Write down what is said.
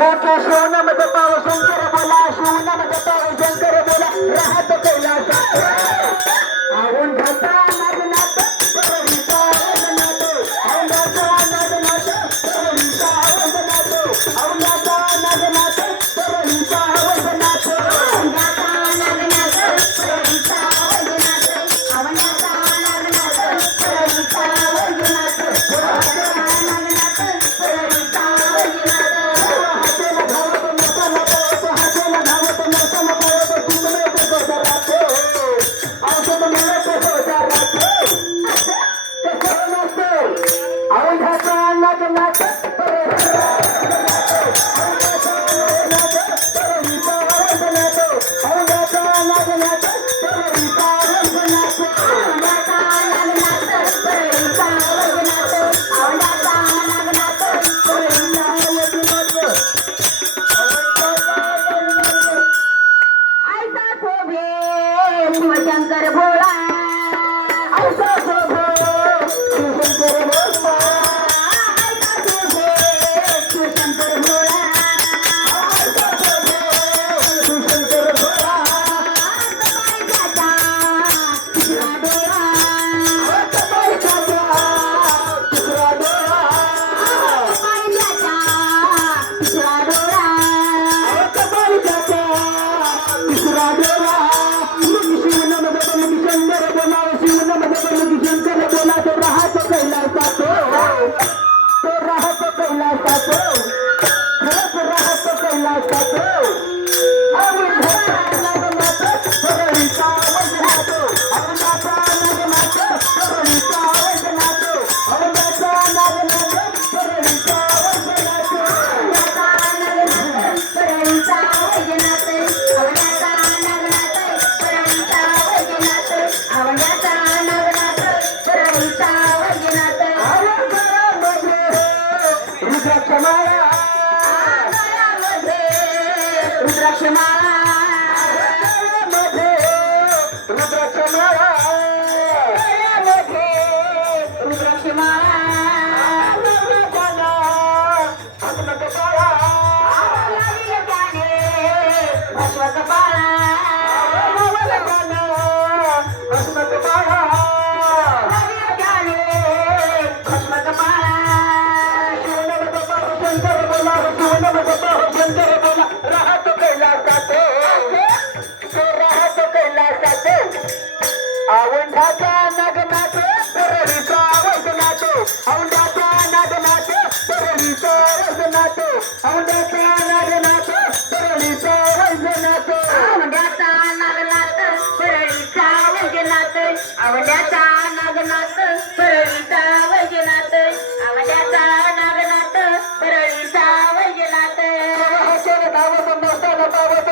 मोठे सोनामध्ये पाव शंकर बोला, शिवनामध्ये पाव शंकर बोला, राहत कैलास औंधाचा नागनाथ परळीचा वंदनाथ, औंधाचा नागनाथ परळीचा वंदनाथ, औंधाचा नागनाथ परळीचा वंदनाथ, औंधाचा नागनाथ परळीचा वंदनाथ, औंधाचा नागनाथ परळीचा वंदनाथ, शंकर भोळा ऐसा शोभो शिवशंकर भोळा, ऐसा शोभो शिवशंकर भोळा, ऐसा शोभो शिवशंकर भोळा, कपाळीचा तिसरा डोळा, कपाळीचा तिसरा डोळा, कपाळीचा तिसरा डोळा, शंकर बोला, शिवनामध्ये शंकर बोला, तो राहतो कैलासात, तो राहतो कैलासात, खरंच राहतो कैलासात, औंधाचा नागनाथ परळीचा वंदनाथ, औंधाचा नागनाथ परळीचा वंदनाथ, औंधाचा नागनाथ परळीचा वंदनाथ, औंधाचा नागनाथ परळीचा वंदनाथ, औंधाचा नागनाथ परळीचा वंदनाथ, औंधाचा नागनाथ परळीचा वंदनाथ, रुद्राक्ष माळा, रुद्राक्ष माळा, रुद्राक्ष माळा, रुद्राक्ष माळा, भस्म कपाळा, भस्म कपाळा, भस्म कपाळा, शंकर बोला, शिवनामध्ये पाव शंकर बोला, राहतो कैलासात, तो राहतो कैलासात, औंधाचा नागनाथ परळीचा वंदनाथ, औंधाचा नागनाथ परळीचा वंदनाथ, औंधाचा नागनाथ परळीचा वंदनाथ, औंधाचा नागनाथ परळीचा वंदनाथ, औंधाचा नागनाथ परळीचा वंदनाथ, औंधाचा नागनाथ परळीचा वंदनाथ, धावत नसताना पावत